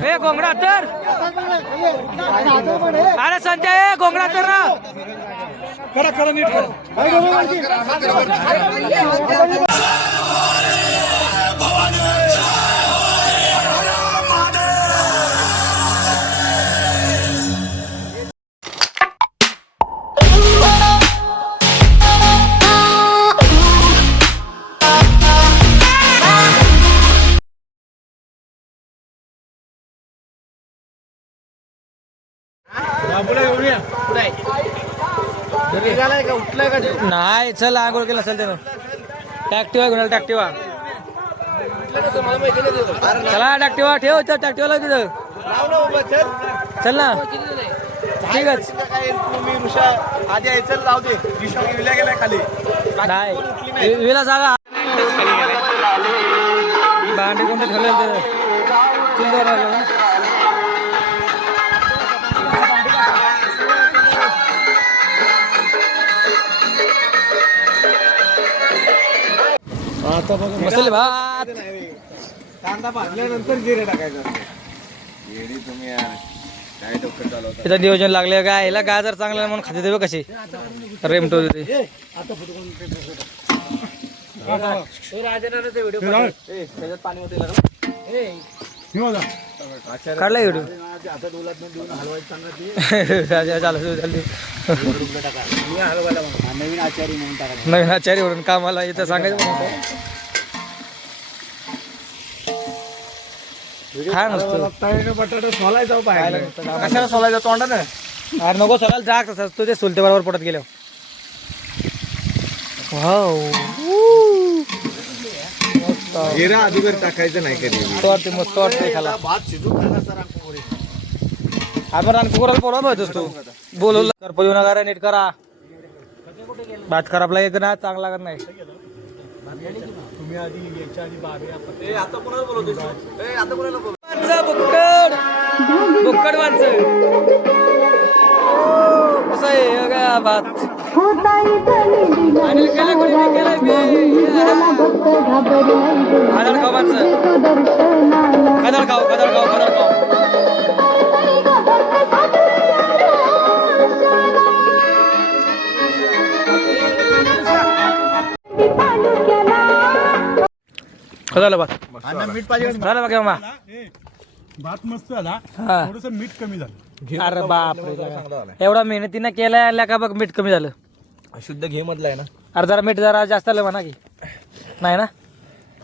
ए घोंगडा तर अरे संजय घोंगडा तर ना करा करा नीट नाही चल आंघोळ केला असेल त्यानं टॅक्टिवा घेऊन टॅक्टिवा चला टॅक्टिवा ठेव टॅक्टिवाला तिथं चल ना ठीकच आधी चल लाव दे गेला खाली नाही विला जागा भांडे कोणते ठेवले मसाले भात कांदा भाजल्यानंतर जिरे टाकायचं तुम्ही इथं नियोजन लागले काय याला गाजर चांगला म्हणून खाते देवे कशी रेमटो देते काढला व्हिडिओ नवीन आचारी म्हणून कामाला इथं सांगायचं काय नसतं बटाटा सोलायचा पाहिजे कशाला सोलायचं तोंडानं अरे नको सोलायला जाग तसं तुझे सुलते बरोबर पडत गेल्या जिरा आधीवर टाकायचं नाही कधी वाटते मस्त वाटते खाला भात शिजून आपण रानकुकराला बोलवा पाहिजेस तू बोलवलं करपो येऊ नका नीट करा भात खराबला एक ना चांगला लागत नाही तुम्ही आधी याच्या आधी आता कोणाला बोलवतो बुक्कड बुक्कड माणसं कसं आहे का भात खदळ खाऊ माणसं खदळ खाऊ खदळ खाऊ खदळ खाऊ खदळ भात मीठ पाहिजे झालं बघा मा भात मस्त झाला थोडस मीठ कमी झालं अरे बाप एवढा मेहनतीनं केलाय आल्या का बघ मीठ कमी झालं शुद्ध घे मधला आहे ना अरे जरा मीठ जरा जास्त आलं म्हणा की नाही ना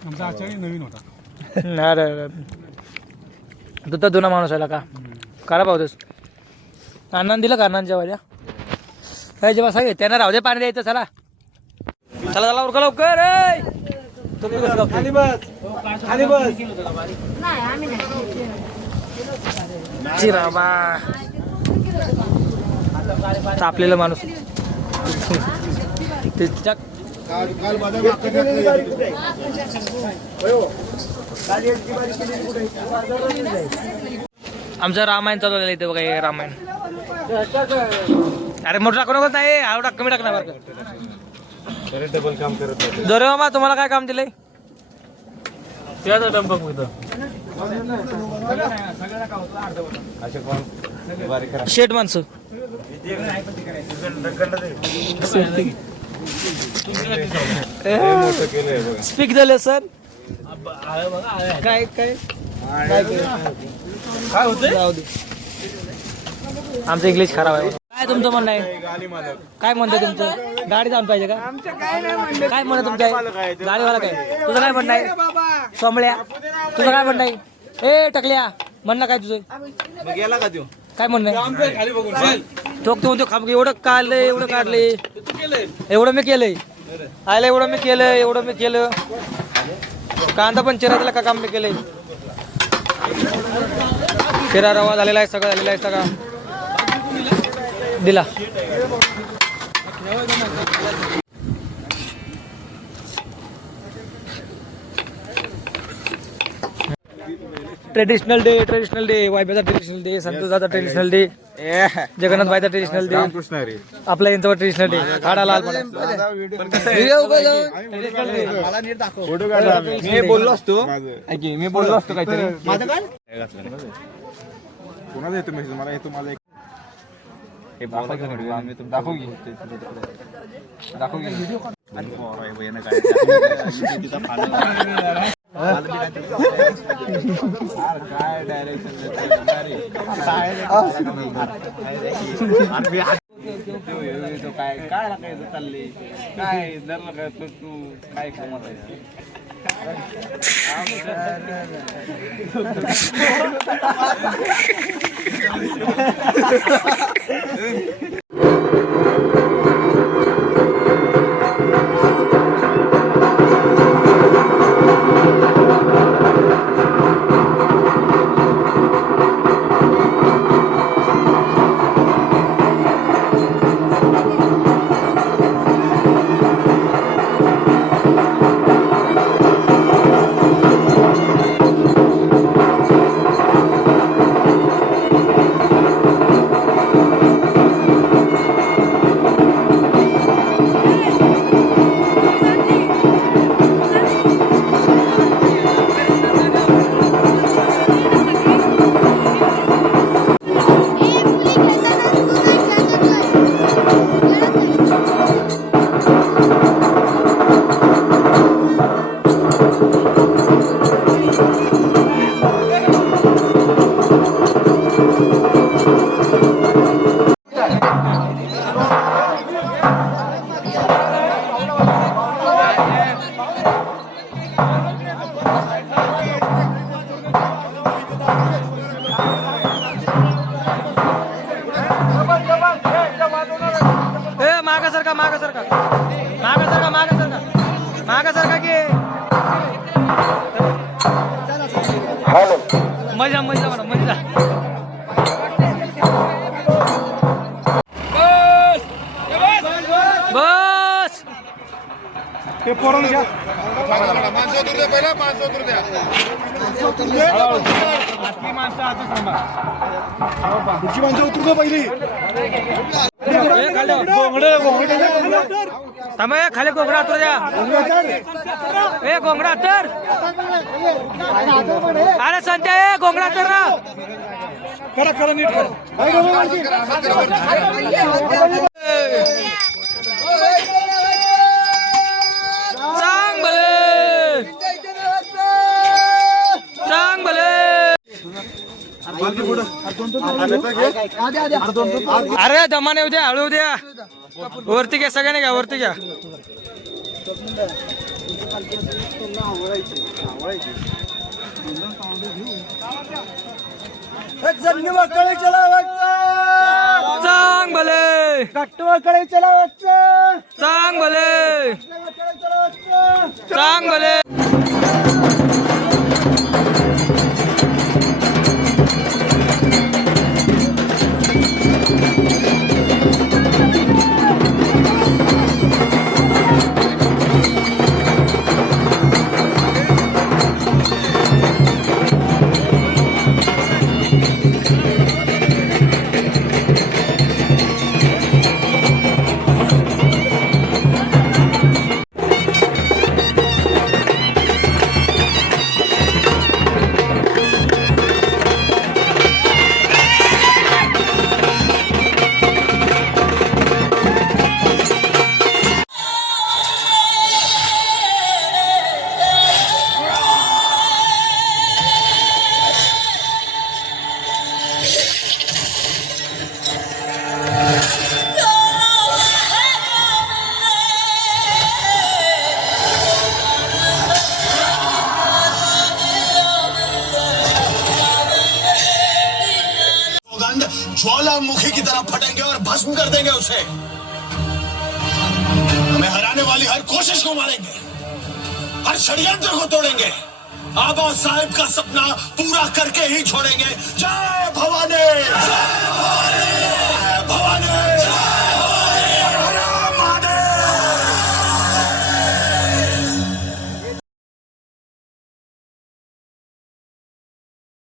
आमचा आचार्य नवीन होता अरे तू तर जुना माणूस आला का करा पाहतोस अण्णान दिलं का अण्णान जेवायला काय जेव्हा सांगे त्यांना राहू दे पाणी द्यायचं चला चला चला उरका लवकर खाली बस खाली बस चिराबा तापलेला माणूस आमचं रामायण चालू आहे इथे बघा हे रामायण अरे मोठं टाकू नको नाही आवडा कमी टाकणार डबल काम करत जरे मामा तुम्हाला काय काम दिलंय शेट माणसं स्पीक झाले सर काय काय काय होत आमचं इंग्लिश खराब आहे काय तुमचं म्हणणं आहे काय म्हणतंय तुमचं गाडी जाऊन पाहिजे का काय म्हणणं तुमचं आहे गाडीवाला काय तुझं काय म्हणणं आहे सोमळ्या तुझं काय म्हणणं आहे ए टकल्या म्हणणं काय तुझं गेला का तू काय म्हणणं आहे खाली बघून ठोक तो खाम एवढं काढलंय एवढं काढले एवढं मी केलंय आयला एवढं मी केलं कांदा पण चिरा का काम मी केलंय चिरा रवा झालेला आहे सगळं झालेलं आहे सगळं दिला ट्रेडिशनल डे वायब्याचा ट्रेडिशनल डे संतोषाचा ट्रेडिशनल डे जगन्नाथ भाईचा ट्रेडिशनल डे, आपल्या यांचा ट्रेडिशनल डे, हाडा लाल मला नीट दाखव. मी बोललो असतो काहीतरी. माझं काय कोणाला येतो मेसेज मला येतो माझा काय काय लागायचं चालले काय दर लागायचं तू काय कामात आहे. मजा मजा म्हणा मजा. बस ते पोरण घ्या. पुढची माणसं उतरू पहिली. थांबा खाली घोंगडा उतर द्या. ए घोंगडा तर अरे संध्या ए घोंगडा तर ना करा करा नीट करा. सांग भले सांग भले. अरे दमाने येऊ द्या, हळू द्या. वरती घ्या, सगळ्यांनी घ्या, वरती घ्या. सांग भले सांग भले सांग भले. ज्वालामुखी की तरह फटेंगे और भस्म कर देंगे उसे. हमें हराने वाली हर कोशिश को मारेंगे, हर षड्यंत्र को तोड़ेंगे, आबा साहिब का सपना पूरा करके ही छोड़ेंगे. जय भवानी.